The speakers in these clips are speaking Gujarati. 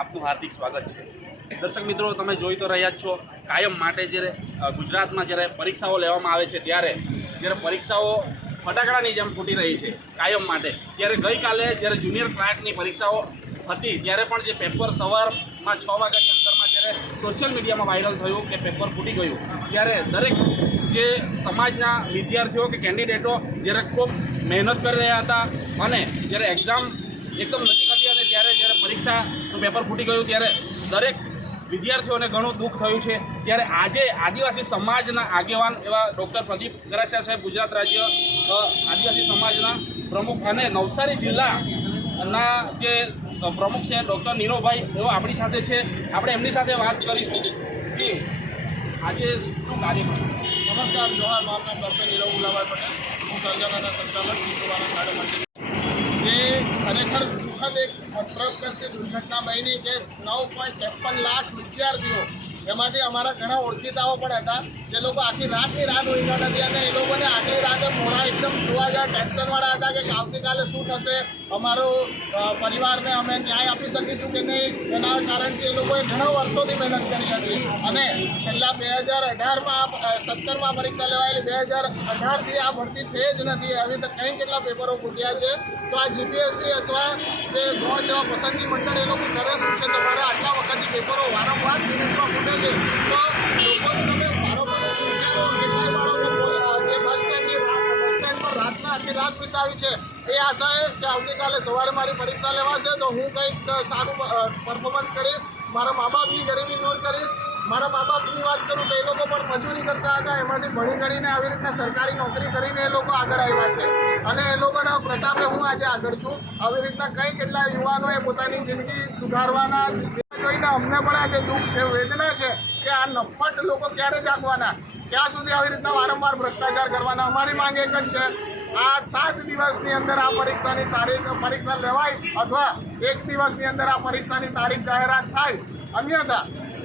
આપનું હાર્દિક સ્વાગત છે. દર્શક મિત્રો, તમે જોઈ તો રહ્યા જ છો, કાયમ માટે જ્યારે ગુજરાતમાં જ્યારે પરીક્ષાઓ લેવામાં આવે છે ત્યારે જ્યારે પરીક્ષાઓ ફટાકડાની જેમ ફૂટી રહી છે, કાયમ માટે. ત્યારે ગઈકાલે જ્યારે જુનિયર ક્લાર્કની પરીક્ષાઓ હતી, ત્યારે પણ જે પેપર સવારમાં છ વાગ્યાની અંદરમાં જ્યારે સોશિયલ મીડિયામાં વાયરલ થયું કે પેપર ફૂટી ગયું, ત્યારે દરેક જે સમાજના વિદ્યાર્થીઓ કે કેન્ડિડેટો જ્યારે ખૂબ મહેનત કરી રહ્યા હતા અને જ્યારે એક્ઝામ એકદમ નજીક હતી અને ત્યારે જ્યારે પરીક્ષાનું પેપર ફૂટી ગયું ત્યારે દરેક વિદ્યાર્થીઓને ઘણું દુઃખ થયું છે. ત્યારે આજે આદિવાસી સમાજના આગેવાન એવા ડૉક્ટર પ્રદીપ ગરાસિયા સાહેબ, ગુજરાત રાજ્ય આદિવાસી સમાજના પ્રમુખ અને નવસારી જિલ્લાના જે પ્રમુખ છે ડૉક્ટર નીરવભાઈ એવો આપણી સાથે છે. આપણે એમની સાથે વાત કરીશું. જી, આજે શું કાર્યક્રમ? નમસ્કાર, જોહાર, મારું નામ ડૉક્ટર નીરવ ગુલાભાઈ પટેલ. હું સર્જન અને સંચાલક શીખવાના શાળા ખરેખર દુઃખદ એક કરતી દુર્ઘટના બની કે નવ પોઈન્ટ ત્રેપન લાખ વિદ્યાર્થીઓ. એમાંથી અમારા ઘણા ઓળખીતાઓ પણ હતા. જે લોકો આખી રાતની રાત ઊંઘ્યા નથી અને એ લોકોને આગલી રાતે મોડા એકદમ સુવા જાય ટેન્શનવાળા હતા કે આવતીકાલે શું થશે? અમારો પરિવારને અમે ન્યાય આપી શકીશું કે નહીં એના કારણથી એ લોકોએ ઘણા વર્ષોથી મહેનત કરી હતી. અને છેલ્લા બે હજાર અઢારમાં સત્તરમાં પરીક્ષા લેવાયેલી બે હજાર અઢારથી આ ભરતી થઈ જ નથી. આવી તો કંઈ કેટલા પેપરો ખૂટ્યા છે? તો આ જીપીએસસી અથવા જે ગૌણ સેવા પસંદગી મંડળ, એ લોકો કરે શું છે? તમારે આટલા વખતથી પેપરો વારંવાર સિરીઝમાં ફૂટે છે. તો આખી રાત વિતાવી છે. એ આશાએ કે આવતીકાલે સવારે મારી પરીક્ષા લેવાશે. તો હું કંઈક સારું પરફોર્મન્સ કરીશ. મારા મા બાપની ગરીબી દૂર કરીશ. મારા મા બાપની વાત કરું તો એ લોકો પણ મજૂરી કરતા હતા. એમાંથી ભણી ગણીને આવી રીતના સરકારી નોકરી કરીને એ લોકો આગળ આવ્યા છે. અને એ લોકોના પ્રતાપે હું આજે આગળ છું. આવી રીતના કંઈ કેટલા યુવાનોએ પોતાની જિંદગી સુધારવાના જોઈને અમને પણ આજે દુઃખ છે, વેદના છે કે આ નફટ લોકો ક્યારે જાગવાના? ક્યાં સુધી આવી રીતના વારંવાર ભ્રષ્ટાચાર કરવાના? અમારી માંગ એક જ છે આ સાત દિવસની અંદર આ પરીક્ષાની તારીખ, પરીક્ષા લેવાય અથવા એક દિવસની અંદર આ પરીક્ષાની તારીખ જાહેરાત થાય. અન્યથા,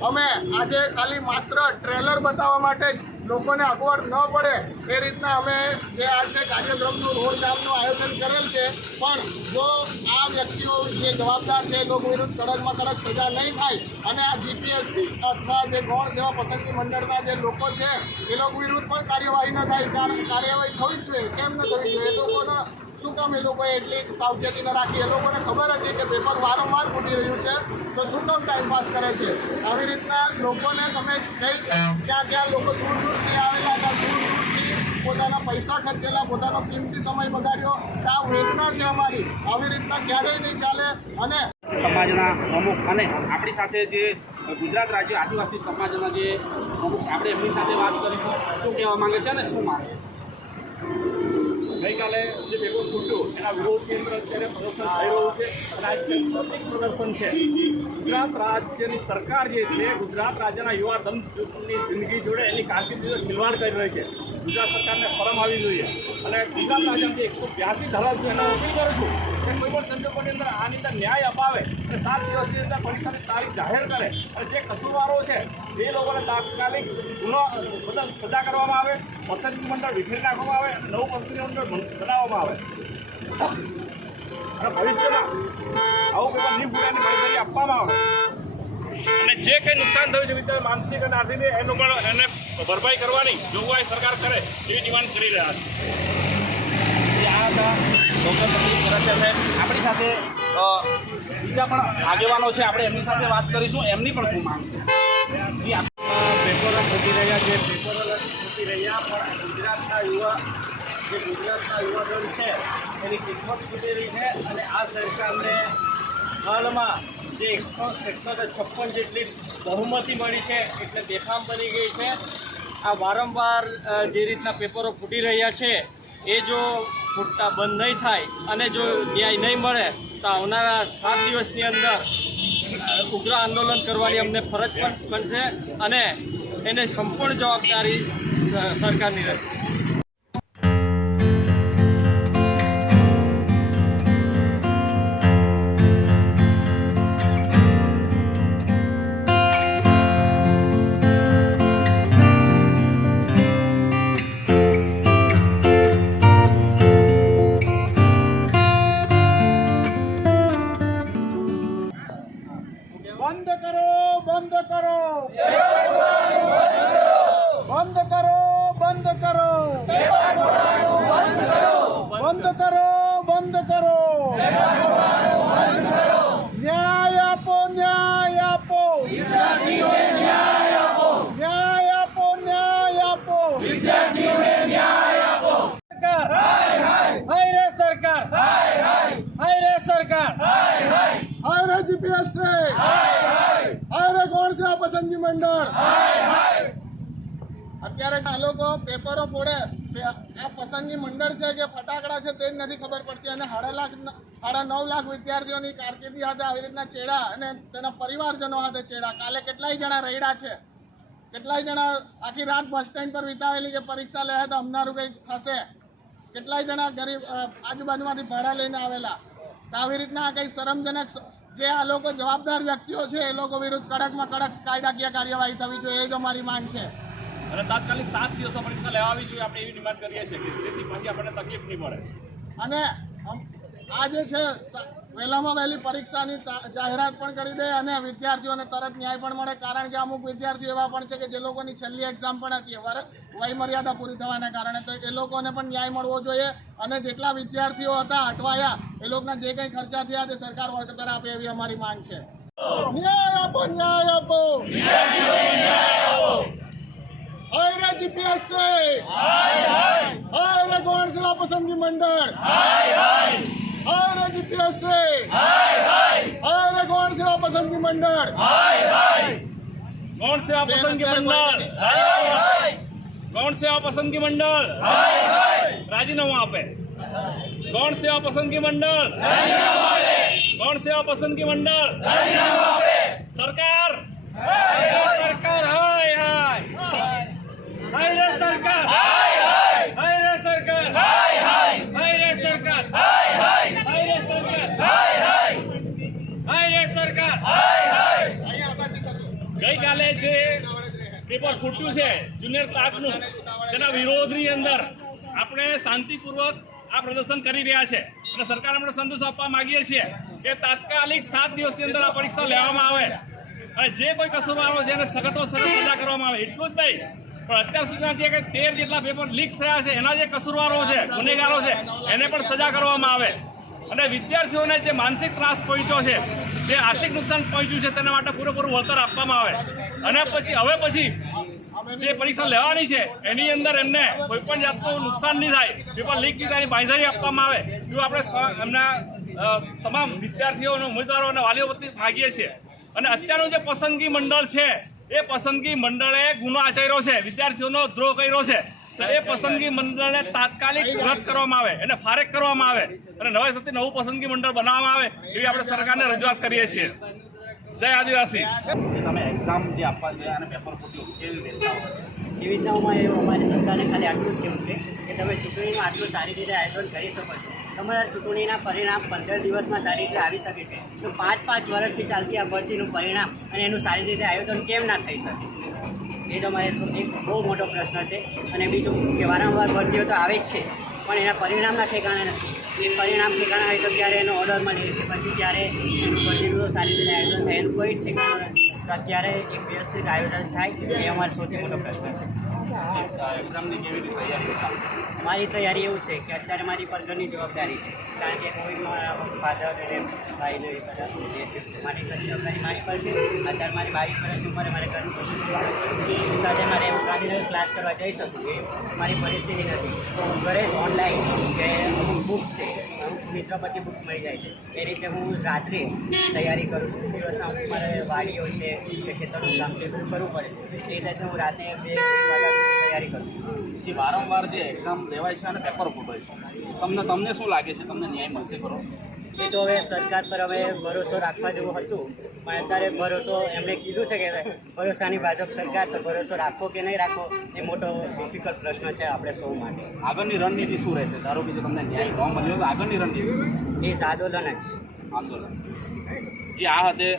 અમે આજે ખાલી માત્ર ટ્રેલર બતાવવા માટે જ લોકોને અગવડ ન પડે એ રીતના અમે જે આ છે કાર્યક્રમનું રોડ જામનું આયોજન કરેલ છે. પણ જો આ વ્યક્તિઓ જે જવાબદાર છે, લોકો વિરુદ્ધ કડકમાં કડક સજા નહીં થાય અને આ જીપીએસસી અથવા જે ગૌણ સેવા પસંદગી મંડળના જે લોકો છે, એ લોકો વિરુદ્ધ પણ કાર્યવાહી ન થાય, કારણ કાર્યવાહી થવી જ જોઈએ. કેમ ન થવી જોઈએ? એ લોકોને શું કામ એ લોકોએ એટલી સાવચેતી ન રાખી? એ લોકોને ખબર હતી કે પેપર વારંવાર ફૂટી રહ્યું છે. તો શું કામ ટાઈમ પાસ કરે છે? આવી રીતના લોકોને તમે કઈ ક્યાં ક્યાં લોકો દૂર દૂરથી આવેલા હતા, દૂર દૂરથી પોતાના પૈસા ખર્ચેલા, પોતાનો કિંમતી સમય બગાડ્યો. આ વેદના છે અમારી. આવી રીતના ક્યારેય નહીં ચાલે. અને સમાજના પ્રમુખ અને આપણી સાથે જે ગુજરાત રાજ્ય આદિવાસી સમાજના જે પ્રમુખ આપણે એમની સાથે વાત કરીશું. શું કહેવા માંગે છે અને શું માંગે ગઈકાલે જે પેપર ફૂટ્યું એના વિરોધની અંદર અત્યારે પ્રદર્શન થઈ રહ્યું છે. અને પ્રદર્શન છે. ગુજરાત રાજ્યની સરકાર જે છે, ગુજરાત રાજ્યના યુવા ધનની જિંદગી જોડે એની કારકિર્દી ખિલવાડ કરી રહી છે. ગુજરાત સરકારને શરમ આવી જોઈએ. અને ગુજરાત રાજ્યના એકસો બ્યાસી ધારા છે એનો અપીલ કરું છું. કે કોઈ પણ સંજોગોની અંદર આની અંદર ન્યાય અપાવે અને સાત દિવસની અંદર પરીક્ષાની તારીખ જાહેર કરે અને જે કસૂરવારો છે, એ લોકોને તાત્કાલિક ગુનો બદલ સજા કરવામાં આવે પસંદગી મંડળ વિખેરી નાખવામાં આવે અને નવું પસંદગી મંડળ બનાવવામાં આવે. અને ભવિષ્યમાં આવું પેપર નહીં ભૂલ્યાની બાંયધરી આપવામાં આવે. અને જે કંઈ નુકસાન થયું છે માનસિક અને આર્થિક એનું પણ એને ભરપાઈ કરવાની જોગવાઈ સરકાર કરે એવી ડિમાન્ડ કરી રહ્યા છે. જે આ હતા. ડૉક્ટર સાહેબ. આપણી સાથે બીજા પણ આગેવાનો છે. આપણે એમની સાથે વાત કરીશું. એમની પણ શું માંગ છે? પેપરો ફૂટી રહ્યા છે. પેપરો ફૂટી રહ્યા પણ ગુજરાતના યુવા જે ગુજરાતના યુવાધન છે એની કિસ્મત ખૂટી રહી છે અને આ સરકારને હાલમાં જે એકસો એકસો ને છપ્પન જેટલી બહુમતી મળી છે એટલે બેફામ બની ગઈ છે. આ વારંવાર જે રીતના પેપરો ફૂટી રહ્યા છે, એ જો ફૂટતા બંધ નહીં થાય અને જો ન્યાય નહીં મળે, તો આવનારા સાત દિવસની અંદર ઉગ્ર આંદોલન કરવાની અમને ફરજ પણ બનશે અને એને સંપૂર્ણ જવાબદારી વિદ્યાર્થીઓને ન્યાય આપો ન્યાય આપો ન્યાય આપો વિદ્યાર્થીઓને ન્યાય આપો સરકાર હાય હાય હાય રે સરકાર હાય હાય હાય રે સરકાર હાય હાય હાય રે જીપીએસ સે હાય હાય હાય રે કોણ છે પસંદગી મંડળ હાય હાય અત્યારે આ લોકો પેપરો ફોડે આ પસંદગી મંડળ છે કે ફટાકડા છે તે નથી ખબર પડતી. અને સાડા લાખ સાડા નવ લાખ વિદ્યાર્થીઓની કારકિર્દી હાથે આવી રીતના ચેડા અને તેના પરિવારજનો હાથે ચેડા. કાલે કેટલાય જણા રહીડા છે. કેટલાય જણા આખી રાત બસ સ્ટેન્ડ પર વિતાવેલી કે પરીક્ષા લે તો અમનારું કંઈક થશે. કેટલાય જણા ગરીબ આજુબાજુમાંથી ભાડા લઈને આવેલા. તો આવી રીતના આ કંઈ શરમજનક જે આ લોકો જવાબદાર વ્યક્તિઓ છે, એ લોકો વિરુદ્ધ કડકમાં કડક કાયદાકીય કાર્યવાહી થવી જોઈએ, એ જ અમારી માંગ છે. અને તાત્કાલિક સાત દિવસો પરીક્ષા લેવાવી જોઈએ, આપણે એવી ડિમાન્ડ કરીએ છીએ કે જેથી પછી આપણને તકલીફ નહીં પડે. અને આ જે છે વહેલામાં વહેલી પરીક્ષાની જાહેરાત પણ કરી દે અને વિદ્યાર્થીઓને તરત ન્યાય પણ મળે. કારણ કે અમુક વિદ્યાર્થીઓ એવા પણ છે કે જે લોકોની છેલ્લી એક્ઝામ પણ હતી વય મર્યાદા પૂરી થવાના કારણે તો એ લોકોને પણ ન્યાય મળવો જોઈએ. અને જેટલા વિદ્યાર્થીઓ હતા, અટવાયા, એ લોકોના જે કંઈ ખર્ચા થયા તે સરકાર વળતર આપે એવી અમારી માંગ છે. ન્યાય આપો ન્યાય આપો. હાય રે જીપીએસસી હાય હાય. રે ગૌણ સેવા પસંદગી મંડળ. હાય રે જીપીએસસી હાય હાય. રે ગૌણ સેવા પસંદગી મંડળ. ગૌણ સેવા પસંદગી મંડળ. ગૌણ સેવા પસંદગી મંડળ. રાજીનામું આપે. ગૌણ સેવા પસંદગી મંડળ. ગૌણ સેવા પસંદગી મંડળ. સરકાર સરકાર. હાય હાય. હાય રે સરકાર હાય રે સરકાર હાય. રે સરકાર હાય રે સરકાર હાય. રે સરકાર ગઈકાલે જે પેપર ફૂટ્યું છે, જુનિયર ક્લાર્કનું, તેના વિરોધની અંદર આપણે શાંતિપૂર્વક આ પ્રદર્શન કરી રહ્યા છે. અને સરકાર આપણે સંદેશો આપવા માંગીએ છીએ કે તાત્કાલિક સાત દિવસની અંદર આ પરીક્ષા લેવામાં આવે. અને જે કોઈ કસૂરવારો છે એને સખતમાં સખત સજા કરવામાં આવે. એટલું જ નહીં પણ અત્યાર સુધીના જે કંઈ તેર જેટલા પેપર લીક થયા છે, એના જે કસૂરવારો છે, ગુનેગારો છે, એને પણ સજા કરવામાં આવે. અને વિદ્યાર્થીઓને જે માનસિક ત્રાસ પહોંચ્યો છે, જે આર્થિક નુકસાન પહોંચ્યું છે, તેના માટે પૂરેપૂરું વળતર આપવામાં આવે. અને પછી, હવે પછી જે પરીક્ષા લેવાની છે, એની અંદર એમને કોઈ પણ જાતનું નુકસાન નહીં થાય. પેપર લીક નહીં થાય એની બાંયધરી આપવામાં આવે. એવું આપણે એમના તમામ વિદ્યાર્થીઓ અને ઉમેદવારો અને વાલીઓ માગીએ છીએ. અને અત્યારનું જે પસંદગી મંડળ છે એ પસંદગી મંડળે ગુનો આચર્યો છે વિદ્યાર્થીઓનો દ્રોહ કર્યો છે. તો એ પસંદગી મંડળને તાત્કાલિક રદ કરવામાં આવે એને ફારેક કરવામાં આવે અને નવેસરથી સતી નવું પસંદગી મંડળ બનાવવામાં આવે એવી આપણે સરકારને રજૂઆત કરીએ છીએ. જય આદિવાસી. તમે એક્ઝામ જે આપવા ગયા અને પેપર ફૂટ્યું કેવી રીતે એવી રીતનામાં એવું અમારી સરકારને ખાલી આટલું જ કહેવું છે કે તમે ચૂંટણીમાં આટલું સારી રીતે આયોજન કરી શકો છો. તમારા ચૂંટણીના પરિણામ પંદર દિવસમાં સારી રીતે આવી શકે છે. તો પાંચ પાંચ વર્ષથી ચાલતી આ ભરતીનું પરિણામ અને એનું સારી રીતે આયોજન કેમ ના થઈ શકે? એ તો મારે એક બહુ મોટો પ્રશ્ન છે. અને બીજું કે વારંવાર ભરતીઓ તો આવે જ છે, પણ એના પરિણામના ઠેકાણે નથી. એ પરિણામ ઠેકાણા હોય તો ત્યારે એનો ઓર્ડર મળે કે પછી ત્યારે એનું ભરતીનું સારી રીતે આયોજન થાય એનું કોઈ ઠેકાણું નથી. તો અત્યારે એક વ્યવસ્થિત આયોજન થાય, એ અમારો સૌથી મોટો પ્રશ્ન છે. એક્ઝામની કેવી રીતે મારી તૈયારી એવું છે કે અત્યારે મારી પર ઘરની જવાબદારી છે. કારણ કે કોવિડમાં ફાધર અને ભાઈને મારી ઘરની જવાબદારી મારી પર છે. અત્યારે મારી બાવીસ વર્ષની ઉંમરે મારે ઘરનું જોવાનું સાથે મારે એમ ગાંધીનગર ક્લાસ કરવા જઈ શકું એ મારી પરિસ્થિતિ નથી. તો હું ઘરે ઓનલાઈન કે બુક છે મિત્ર પછી બુક મળી જાય છે. એ રીતે હું રાત્રે તૈયારી કરું છું. દિવસના મારે વાડીઓ છે કે ખેતરનું કામ છે બધું કરવું પડે એ રીતે હું રાતે બે તૈયારી કરું છું. જે વારંવાર જે એક્ઝામ લેવાય છે અને પેપર ફૂટાય છે. તમને તમને શું લાગે છે? તમને ન્યાય મળશે ખરો? એ તો હવે સરકાર પર હવે ભરોસો રાખવા જેવું હતું. પણ અત્યારે ભરોસો એમણે કીધું છે કે ભરોસાની ભાજપ સરકાર તો ભરોસો રાખો કે નહીં રાખો એ મોટો ડિફિકલ્ટ પ્રશ્ન છે આપણે સૌ માટે. આગળની રણનીતિ શું રહેશે? ધારો કે તમને ન્યાય ન મળ્યો આગળની રણનીતિ એ જ આંદોલન જ. આંદોલન. જે આ હદે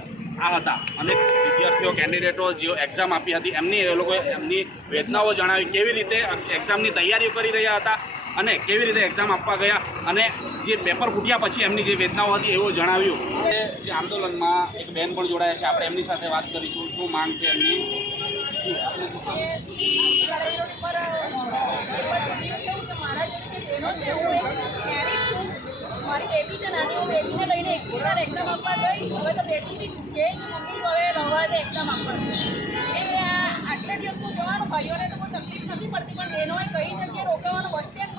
આ હતા અનેક વિદ્યાર્થીઓ કેન્ડિડેટો જે એક્ઝામ આપી હતી એમની એ લોકોએ એમની વેદનાઓ જણાવી કેવી રીતે એક્ઝામની તૈયારીઓ કરી રહ્યા હતા અને કેવી રીતે એક્ઝામ આપવા ગયા અને જે પેપર ફૂટ્યા પછી એમની જે વેદનાઓ હતી એવું જણાવ્યું. જે આંદોલનમાં એક બેન પણ જોડાયા છે. આપણે એમની સાથે વાત કરીશું. શું માંગ છે એમની? મારી હું લઈને એક એક્ઝામ આપવા ગઈ હવે તો બેબી બી કે મમ્મી હવે રવા દે એક્ઝામ આપવા એટલે આ આટલે દિવસ તો જવાનું, ભાઈઓને તો કોઈ તકલીફ નથી પડતી, પણ બહેનોએ કઈ જગ્યાએ રોકાવાનું બસ સ્ટેન્ડ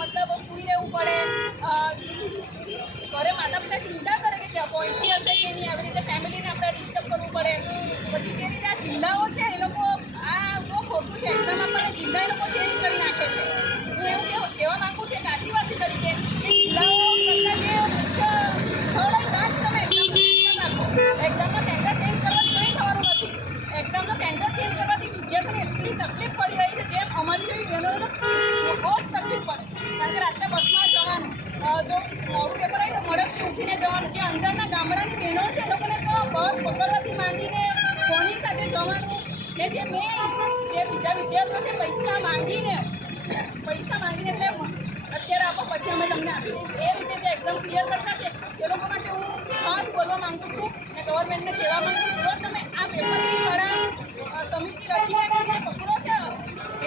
મતલબ સૂઈ રહેવું પડે. ઘરે માતા પિતા ચિંતા કરે કે ક્યાં પહોંચી હશે કે નહીં, આવી રીતે ફેમિલીને આપણે ડિસ્ટર્બ કરવું પડે. પછી જે રીતે આ જિલ્લાઓ છે, એ લોકો આ બહુ ખોટું છે. એક્ઝામ આપવાના જિલ્લા એ લોકો છે ગવર્મેન્ટને કહેવા માંગુ છું. તમે આ દ્વારા અ, સમિતિ રચીને જે પકડો છે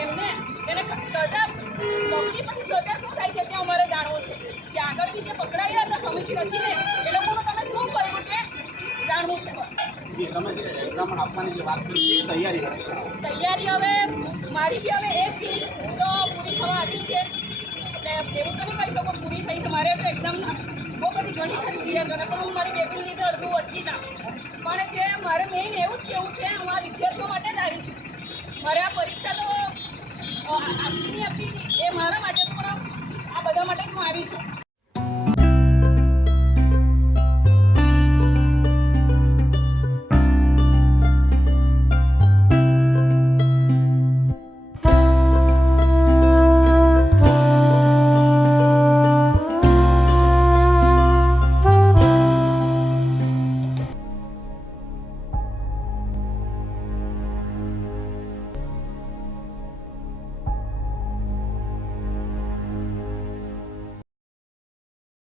એમને એને સજા પકડી પછી સજા શું થાય છે તે અમારે જાણવું છે. કે આગળથી જે પકડાયા હતા સમિતિ રચીને એ લોકોનું તમે શું કર્યું તે જાણવું છે તૈયારી હવે મારી બી હવે એ જ તો પૂરી થવા આવી છે. એટલે એવું તો નહીં કહી શકો પૂરી થઈ છે. મારે એક્ઝામ બહુ બધી ઘણી ખરી ક્રિયા કરે પણ હું મારી બેબી લીધે અડધું અટકી ના પણ જે મારે મેઇન એવું જ કેવું છે, હું આ વિદ્યાર્થીઓ માટે જ આવી છું. મારે આ પરીક્ષા તો નહીં આપી એ મારા માટે પણ આ બધા માટે હું આવી છું.